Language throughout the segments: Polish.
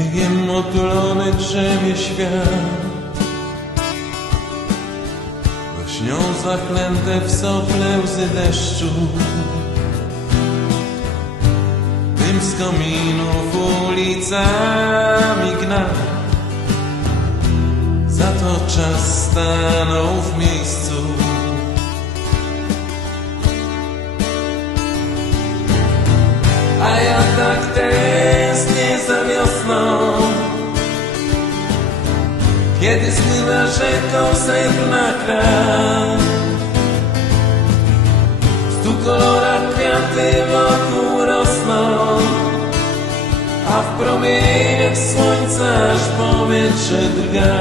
Śniegiem otulony drzemie świat. Lśnią zaklęte w sople łzy deszczu. Dym z kominów ulicami gna. Za to czas stanął w miejscu Kiedy zmywa rzeką srebrna kraw W stu kolorach kwiaty wokół rosną. A w promieniach słońca aż powietrze drga.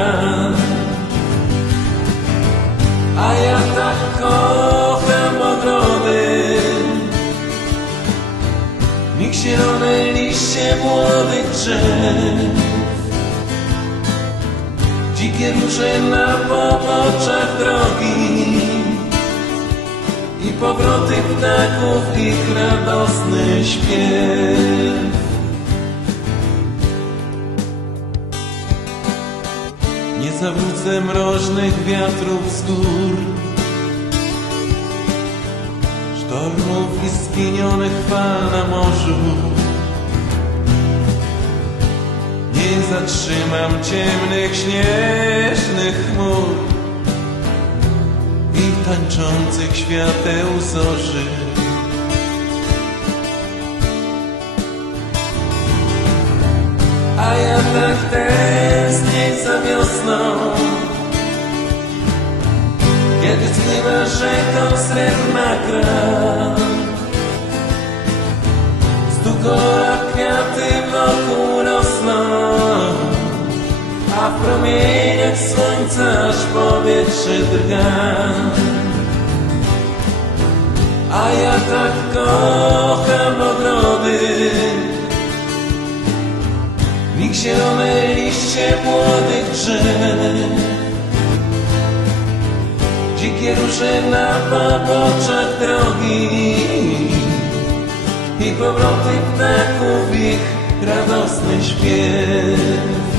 A ja tak kocham ogrody. Niech zielone liście młodych drzew Róże na poboczach drogi. I powroty ptaków, ich radosny śpiew. Nie zawrócę mroźnych wiatrów z gór Sztormów i skinionych fal na morzu zatrzymam ciemnych, śnieżnych chmur I tańczących świateł zorzy. A ja tak tęsknię za wiosną Kiedy zmywa rzeką srebrna Stu W promieniach słońca aż powietrze drga. A ja tak kocham ogrody. Lig zielone liście młodych drzew. Dzikie róże na poboczach drogi. I powroty ptaków ich radosny śpiew